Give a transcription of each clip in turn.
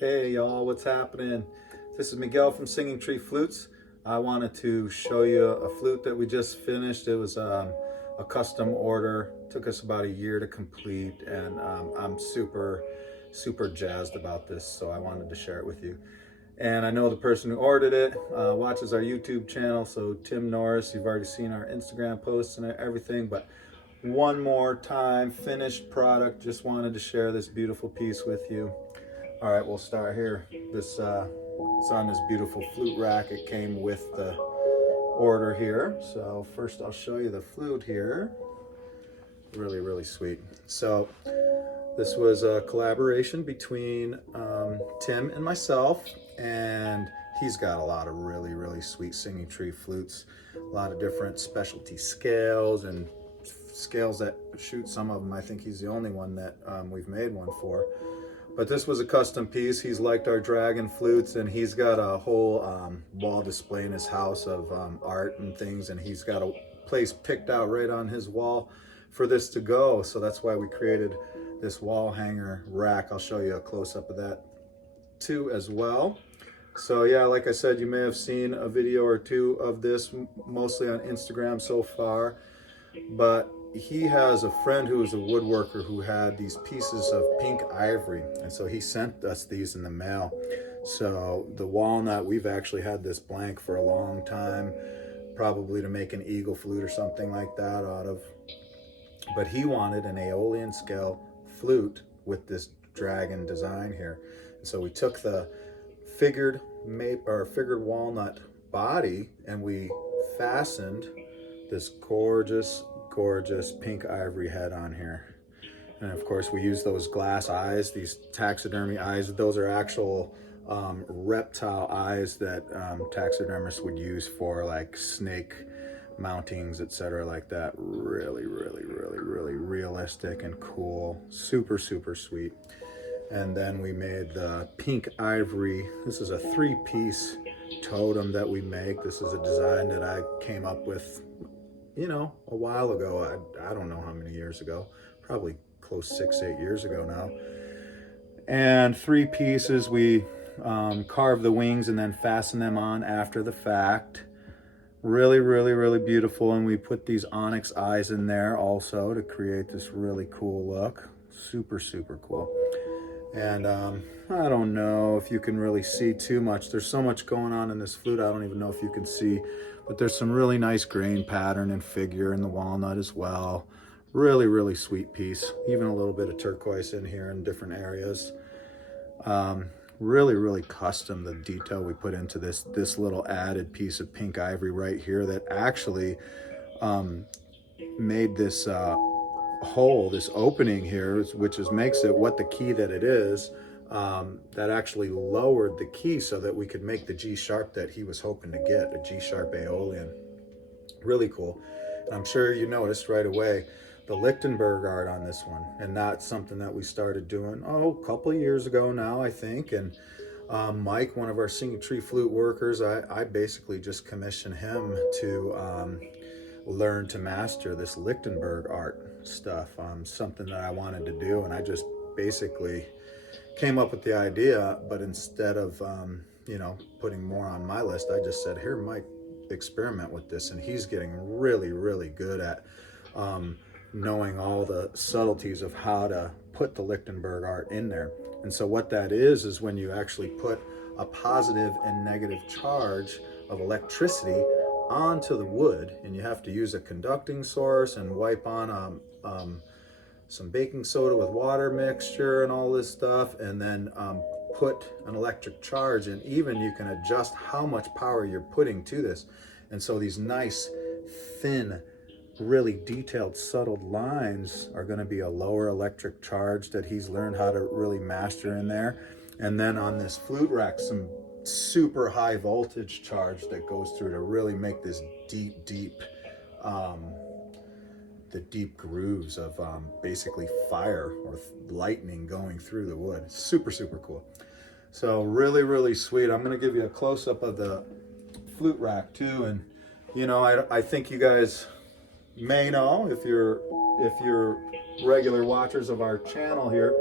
Hey y'all, what's happening? This is Miguel from Singing Tree Flutes. I wanted to show you a flute that we just finished. It was a custom order. Took us about a year to complete, and I'm super jazzed about this, so I wanted to share it with you. And I know the person who ordered it watches our YouTube channel, so Tim Norris, you've already seen our Instagram posts and everything, but one more time, finished product. Just wanted to share this beautiful piece with you. All right, we'll start here. This it's on this beautiful flute rack. It came with the order here. So first I'll show you the flute here. Really sweet. So this was a collaboration between Tim and myself, and he's got a lot of really sweet singing tree flutes, a lot of different specialty scales and scales that shoot. Some of them, I think he's the only one that we've made one for. But this was a custom piece. He's liked our dragon flutes, and he's got a whole wall display in his house of art and things, and he's got a place picked out right on his wall for this to go. So that's why we created this wall hanger rack. I'll show you a close-up of that too as well. So yeah, like I said, you may have seen a video or two of this, mostly on Instagram so far, but he has a friend who is a woodworker who had these pieces of pink ivory, and so he sent us these in the mail. So the walnut, we've actually had this blank for a long time, probably to make an eagle flute or something like that out of, but he wanted an Aeolian scale flute with this dragon design here. And so we took the figured walnut body and we fastened this gorgeous pink ivory head on here. And of course we use those glass eyes, these taxidermy eyes. Those are actual reptile eyes that taxidermists would use for like snake mountings, etc., like that. Really realistic and cool. Super sweet. And then we made the pink ivory. This is a 3-piece totem that we make. This is a design that I came up with, you know, a while ago. I don't know how many years ago, probably close 6-8 years ago now. And 3 pieces, we carve the wings and then fasten them on after the fact. Really beautiful. And we put these onyx eyes in there also to create this really cool look. Super cool. And I don't know if you can really see too much. There's so much going on in this flute, I don't even know if you can see, but there's some really nice grain pattern and figure in the walnut as well. Really sweet piece. Even a little bit of turquoise in here in different areas. Really custom, the detail we put into this little added piece of pink ivory right here that actually made this hole, this opening here, which makes it what the key that it is, that actually lowered the key so that we could make the G sharp that he was hoping to get, a G sharp Aeolian. Really cool. And I'm sure you noticed right away the Lichtenberg art on this one, and that's something that we started doing a couple of years ago now, I think. And Mike, one of our Singing Tree Flute workers, I basically just commissioned him to learn to master this Lichtenberg art stuff. Something that I wanted to do, and I just basically came up with the idea, but instead of you know, putting more on my list, I just said, here, Mike, experiment with this. And he's getting really good at knowing all the subtleties of how to put the Lichtenberg art in there. And so what that is when you actually put a positive and negative charge of electricity onto the wood, and you have to use a conducting source and wipe on some baking soda with water mixture and all this stuff, and then put an electric charge, and even you can adjust how much power you're putting to this. And so these nice thin, really detailed, subtle lines are going to be a lower electric charge that he's learned how to really master in there. And then on this flute rack, some super high voltage charge that goes through to really make this deep the deep grooves of basically fire or lightning going through the wood. Super cool. So really sweet. I'm going to give you a close-up of the flute rack too. And you know, I think you guys may know, if you're regular watchers of our channel here,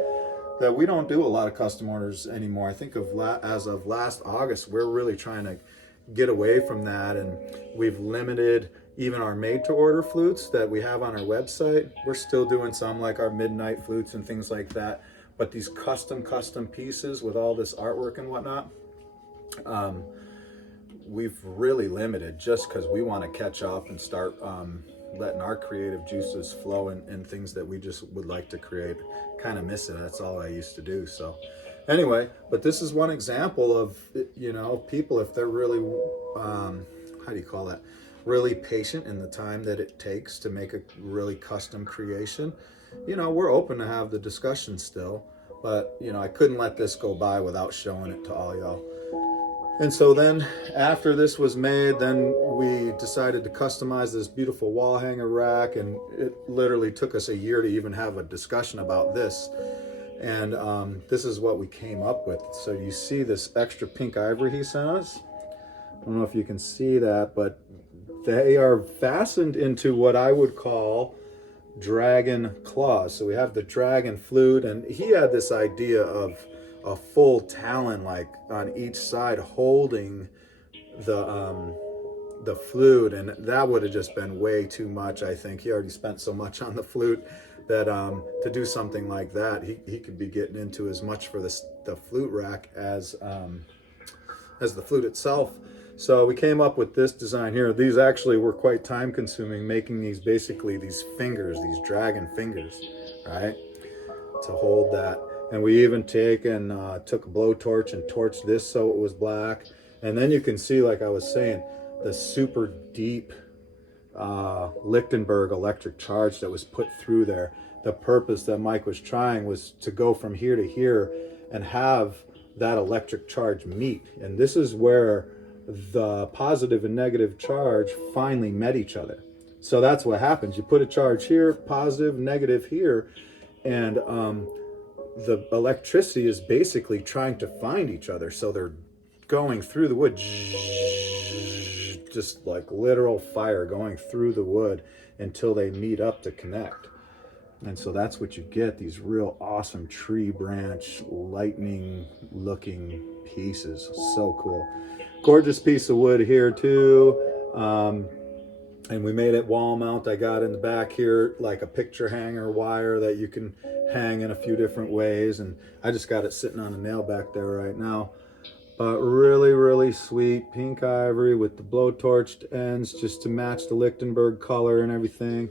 that we don't do a lot of custom orders anymore. I think as of last August, we're really trying to get away from that, and we've limited even our made-to-order flutes that we have on our website. We're still doing some like our midnight flutes and things like that, but these custom pieces with all this artwork and whatnot, we've really limited, just because we want to catch up and start letting our creative juices flow in things that we just would like to create. Kind of miss it. That's all I used to do. So anyway, but this is one example of, you know, people, if they're really how do you call that, really patient in the time that it takes to make a really custom creation, you know, we're open to have the discussion still. But you know, I couldn't let this go by without showing it to all y'all. And so then after this was made, then we decided to customize this beautiful wall hanger rack, and it literally took us a year to even have a discussion about this. And this is what we came up with. So you see this extra pink ivory he sent us. I don't know if you can see that, but they are fastened into what I would call dragon claws. So we have the dragon flute, and he had this idea of a full talon like on each side holding the flute, and that would have just been way too much. I think he already spent so much on the flute that to do something like that, he could be getting into as much for the flute rack as the flute itself. So we came up with this design here. These actually were quite time consuming, making these basically these fingers, these dragon fingers, right, to hold that. And we even took a blowtorch and torched this so it was black. And then you can see, like I was saying, the super deep Lichtenberg electric charge that was put through there. The purpose that Mike was trying was to go from here to here and have that electric charge meet. And this is where the positive and negative charge finally met each other. So that's what happens. You put a charge here, positive, negative here, and the electricity is basically trying to find each other. So they're going through the wood, just like literal fire going through the wood until they meet up to connect. And so that's what you get, these real awesome tree branch lightning looking pieces. So cool. Gorgeous piece of wood here too. And we made it wall mount. I got in the back here like a picture hanger wire that you can hang in a few different ways. And I just got it sitting on a nail back there right now. But really, really sweet pink ivory with the blowtorched ends just to match the Lichtenberg color and everything.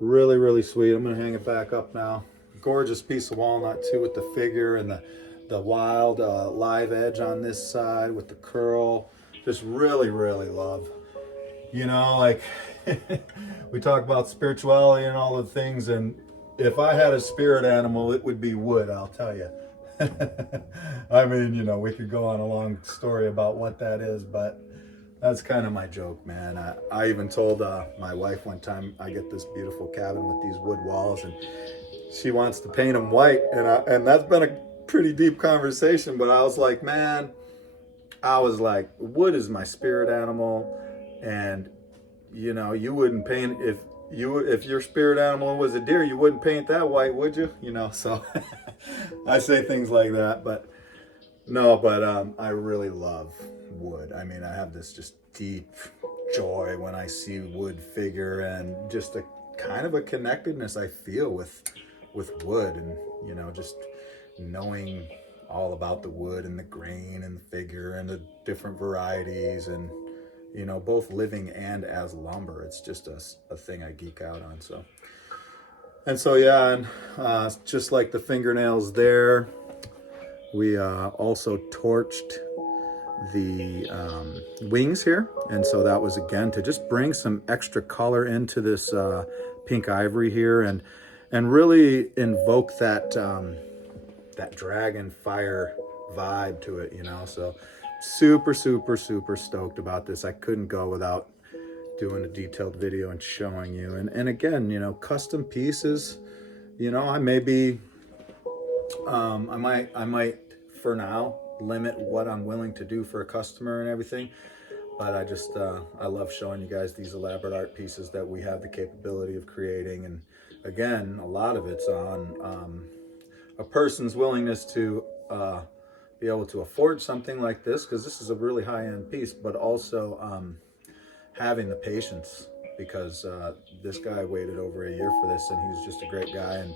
Really, really sweet. I'm gonna hang it back up now. Gorgeous piece of walnut too, with the figure and the wild live edge on this side with the curl. Just really, really love. You know, like we talk about spirituality and all the things, and if I had a spirit animal, it would be wood, I'll tell you. I mean, you know, we could go on a long story about what that is, but that's kind of my joke, man. I even told my wife one time, I get this beautiful cabin with these wood walls, and she wants to paint them white, and that's been a pretty deep conversation, but I was like, man, wood is my spirit animal, and you know, you wouldn't paint if your spirit animal was a deer, you wouldn't paint that white, would you? You know, so I say things like that, but no, but I really love wood. I mean, I have this just deep joy when I see wood figure, and just a kind of a connectedness I feel with wood, and you know, just knowing all about the wood and the grain and the figure and the different varieties, and you know, both living and as lumber. It's just a thing I geek out on. So yeah, and just like the fingernails there, we also torched the wings here, and so that was again to just bring some extra color into this pink ivory here, and really invoke that that dragon fire vibe to it, you know. So super stoked about this. I couldn't go without doing a detailed video and showing you. And again, you know, custom pieces, you know, I may be I might for now limit what I'm willing to do for a customer and everything, but I just I love showing you guys these elaborate art pieces that we have the capability of creating. And again, a lot of it's on a person's willingness to be able to afford something like this, because this is a really high-end piece, but also having the patience, because this guy waited over a year for this, and he's just a great guy and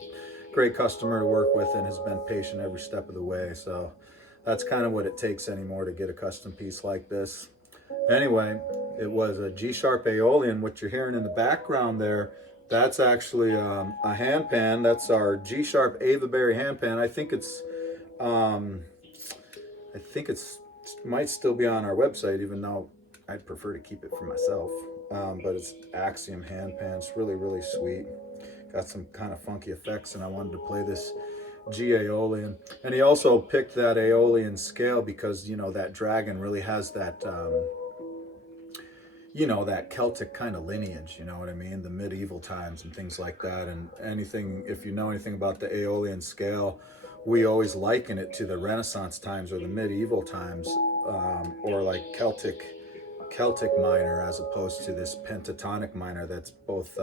great customer to work with, and has been patient every step of the way. So that's kind of what it takes anymore to get a custom piece like this. Anyway, it was a G-sharp Aeolian. What you're hearing in the background there, that's actually a hand pan. That's our G-sharp Aveberry hand pan. I think it's might still be on our website, even though I'd prefer to keep it for myself. But it's Axiom hand pan. It's really, really sweet. Got some kind of funky effects, and I wanted to play this G Aeolian. And he also picked that Aeolian scale because, you know, that dragon really has that, you know, that Celtic kind of lineage, you know what I mean? The medieval times and things like that. And anything, if you know anything about the Aeolian scale, we always liken it to the Renaissance times or the medieval times, or like Celtic minor, as opposed to this pentatonic minor that's both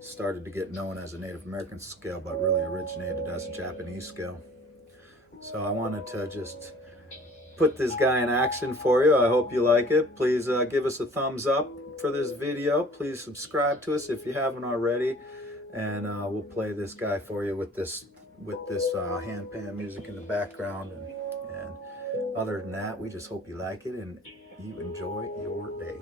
started to get known as a Native American scale, but really originated as a Japanese scale. So I wanted to just put this guy in action for you. I hope you like it. Please give us a thumbs up for this video. Please subscribe to us if you haven't already, and we'll play this guy for you with this hand pan music in the background. And other than that, we just hope you like it and you enjoy your day.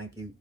Thank you.